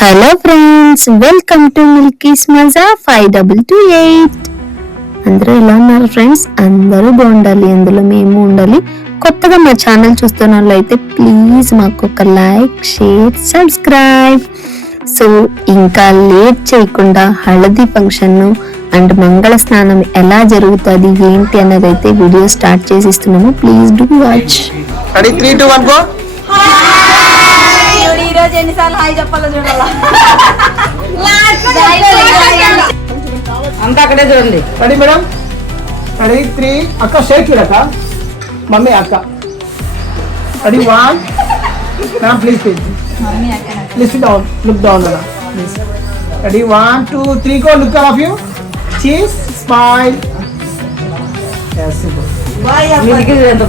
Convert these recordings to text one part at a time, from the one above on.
Hello friends, welcome to మిల్కీస్ మజా 5228. అందరూ ఎలా ఉన్నారు ఫ్రెండ్స్? అందరూ బాగుండాలి, అందులో మేము ఉండాలి. కొత్తగా మా ఛానల్ చూస్తున్న వాళ్ళైతే ప్లీజ్ మాకు ఒక లైక్, షేర్, సబ్స్క్రైబ్. సో ఇంకా లేట్ చేయకుండా హల్దీ ఫంక్షన్ అండ్ మంగళ స్నానం ఎలా జరుగుతుంది ఏంటి అన్నది అయితే వీడియో స్టార్ట్ చేసిస్తున్నాము. Please do watch. Ready 3 2 1 go. ఈరోజు ఎన్నిసార్లు హాయ్ చెప్పాలో చూడాలా అంతా అక్కడే చూడండి. రెడీ మేడం, రెడీ 3 అక్క షేక్ ఇడక మమ్మీ అక్క ready 1 madam please please down look down madam please. Ready 1 2 3 go. Look all of you, cheese, smile. yes super. మీదికి ఎంత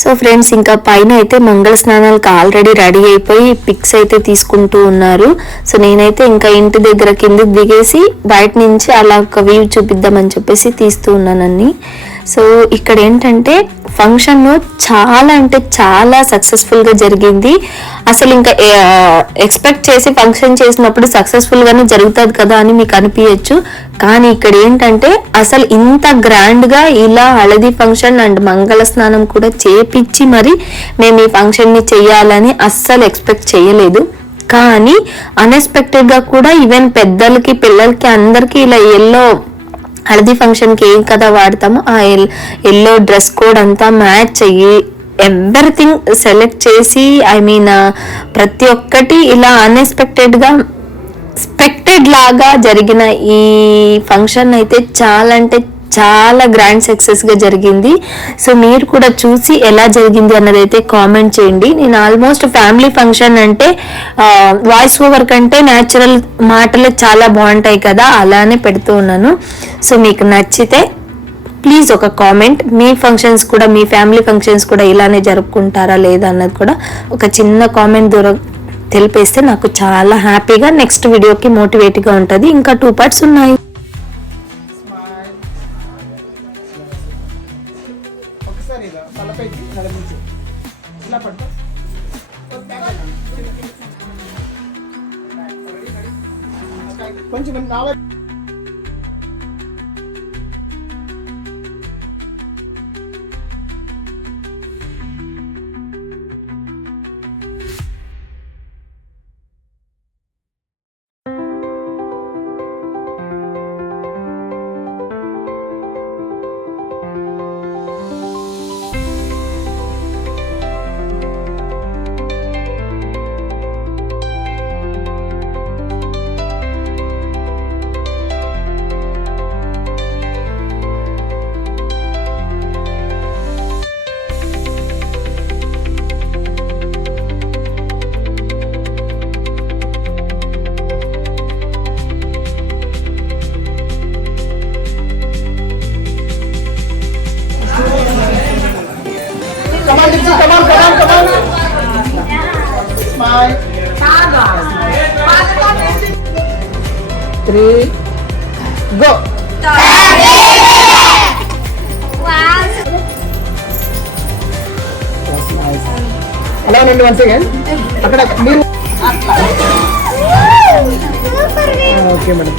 సో ఫ్రెండ్స్, ఇంకా పైన అయితే మంగళ స్నానాలకు ఆల్రెడీ రెడీ అయిపోయి పిక్స్ అయితే తీసుకుంటూ ఉన్నారు. సో నేనైతే ఇంకా ఇంటి దగ్గర కిందకి దిగేసి బయట నుంచి అలా ఒక వ్యూ చూపిద్దామని చెప్పేసి తీస్తూ ఉన్నానని. సో ఇక్కడ ఏంటంటే ఫంక్షన్ చాలా అంటే చాలా సక్సెస్ఫుల్గా జరిగింది. అసలు ఇంకా ఎక్స్పెక్ట్ చేసి ఫంక్షన్ చేసినప్పుడు సక్సెస్ఫుల్గానే జరుగుతుంది కదా అని మీకు అనిపించచ్చు. కానీ ఇక్కడ ఏంటంటే అసలు ఇంత గ్రాండ్గా ఇలా హల్దీ ఫంక్షన్ అండ్ మంగళ స్నానం కూడా చేపించి మరి మేము ఈ ఫంక్షన్ని చెయ్యాలని అస్సలు ఎక్స్పెక్ట్ చేయలేదు. కానీ అన్ఎక్స్పెక్టెడ్గా కూడా ఈవెన్ పెద్దలకి పిల్లలకి అందరికీ ఇలా హల్దీ ఫంక్షన్కి ఏం కదా వాడతామో ఆ ఎల్లో డ్రెస్ కోడ్ అంతా మ్యాచ్ అయ్యి ఎవ్రీథింగ్ సెలెక్ట్ చేసి ప్రతి ఒక్కటి ఇలా అన్ఎక్స్పెక్టెడ్గా ఎక్స్పెక్టెడ్ లాగా జరిగిన ఈ ఫంక్షన్ అయితే చాలా అంటే చాలా గ్రాండ్ సక్సెస్గా జరిగింది. సో మీరు కూడా చూసి ఎలా జరిగింది అన్నది అయితే కామెంట్ చేయండి. నేను ఆల్మోస్ట్ ఫ్యామిలీ ఫంక్షన్ అంటే వాయిస్ ఓవర్ కంటే న్యాచురల్ మాటలు చాలా బాగుంటాయి కదా, అలానే పెడుతూ ఉన్నాను. సో మీకు నచ్చితే ప్లీజ్ ఒక కామెంట్. మీ ఫంక్షన్స్ కూడా, మీ ఫ్యామిలీ ఫంక్షన్స్ కూడా ఇలానే జరుపుకుంటారా లేదా అన్నది కూడా ఒక చిన్న కామెంట్ తెలిపేస్తే నాకు చాలా హ్యాపీగా నెక్స్ట్ వీడియోకి మోటివేట్గా ఉంటుంది. ఇంకా 2 parts ఉన్నాయి. కొంచెం Come on. Smile. 3 go. అలా నుండి వన్స్ అగైన్ అక్కడ మీరు ఓకే మేడం.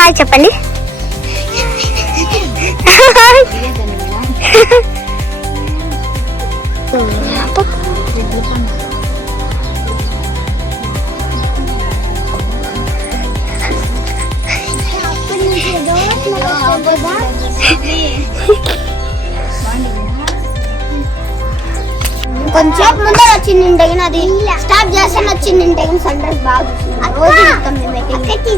హాయ్ చెప్పండి. కొంచెం ముందర వచ్చింది అది స్టార్ట్ చేస్తాను వచ్చింది సన్ రైజ్ బాగా రోజు చెప్తాం మేమైతే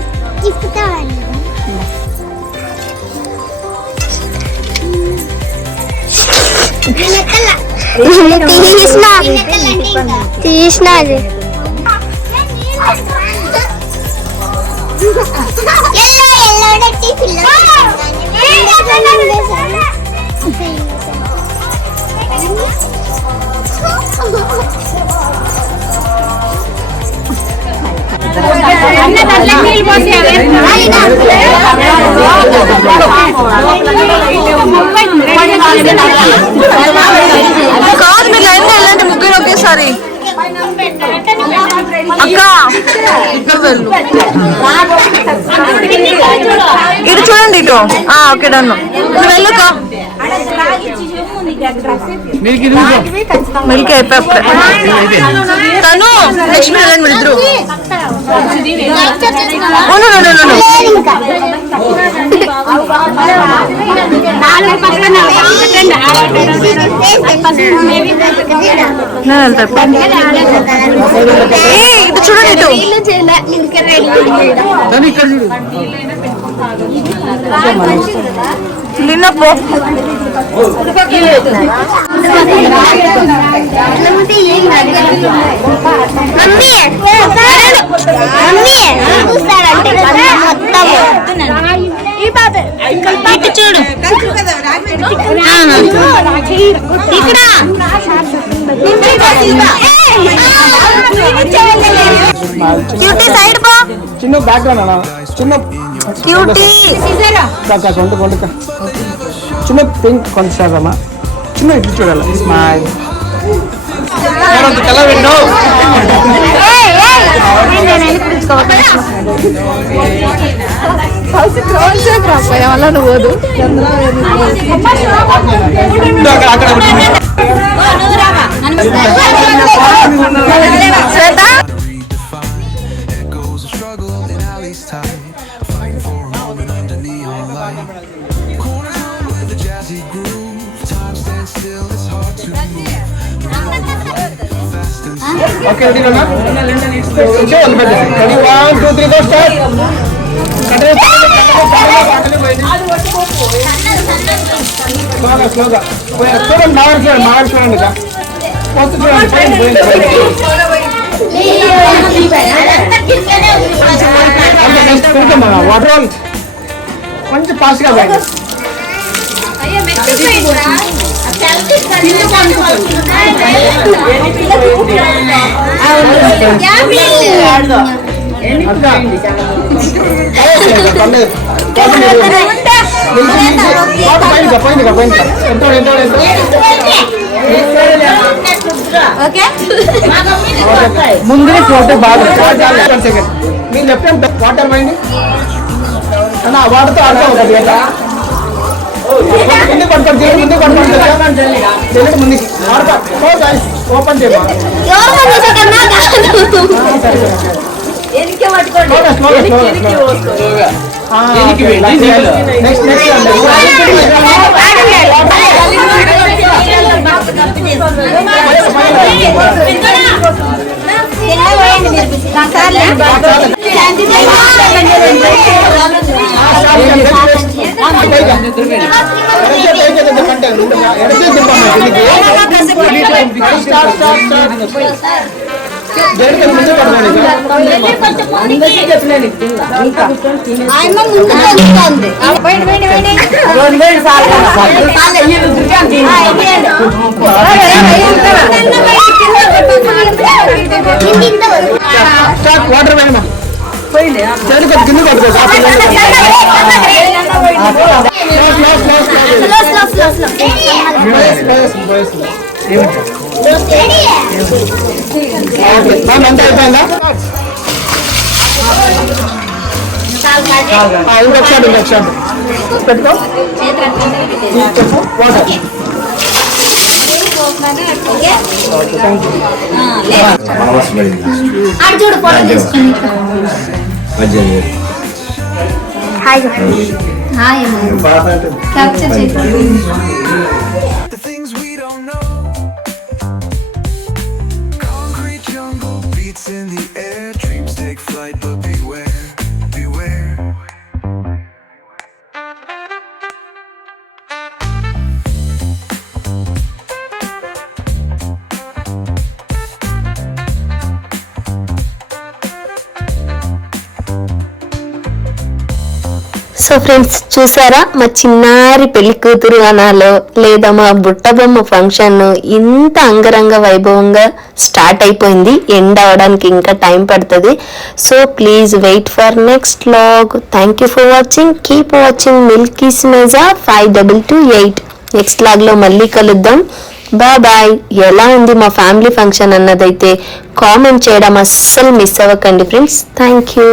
తీసిన అది కాదు మీరు లైన్ వెళ్ళండి ముగ్గురు ఒకేసారి. అక్క నువ్వు వెళ్ళు, ఇటు చూడండి ఇటు. ఓకే డన్, నువ్వు వెళ్ళుకో. మిల్క్ అయిపోయి తను నెక్స్ట్ వెళ్ళండి మీరు ఇద్దరు. ఇటు చూడండి ఇటు. నిన్నపో ఇటు చూడు క్యూటీ సైడ్ పో. చిన్న బ్యాక్గ్రౌండ్ అన్న చిన్న క్యూటీ కొండ చిన్న పింక్ కొంచెమా చిన్న ఇట్లు చూడాలి స్మైల్ కలర్ విండో వల్ల నువ్వు ఓదు శ్వేత ఓకే రెడీ అన్న రెడీ 1 2 3 గో స్టార్ట్ స్లోగా చూడండి మావాడు చూడండి ఫస్ట్ చూడండి వాటర్ కొంచెం ఫాస్ట్గా పోయింది ముందు ఫోటో బాగా సెకండ్ మీరు చెప్పండి వాటర్ పోయింది అన్న వాటర్తో ఆడతా ఒకటి ముందు కొట్టుకోండి ముందు కొట్టుకోండి ముందుకి ఆడతా ఓపెన్ చేయమా వాటర్ వేయమా కింద అంత అయిపోయిందా ఇంకొకసారి పెట్టుకో చెప్పు water okay thank you The things we don't know. Concrete jungle beats in the air. Dreams take flight, but beware, beware. So friends చూసారా మా చిన్నారి పెళ్లి కూతురు అనాలో లేదా మా బుట్టబొమ్మ ఫంక్షన్ ఇంత అంగరంగ వైభవంగా స్టార్ట్ అయిపోయింది. ఎండ్ అవడానికి ఇంకా టైం పడుతుంది. So please wait for next vlog. Thank you for watching. Keep watching milky స్నేజా 5228. నెక్స్ట్ వ్లాగ్లో మళ్ళీ కలుద్దాం. బాయ్. ఎలా ఉంది మా ఫ్యామిలీ ఫంక్షన్ అన్నదైతే కామెంట్ చేయడం అస్సలు మిస్ అవ్వకండి ఫ్రెండ్స్. Thank you.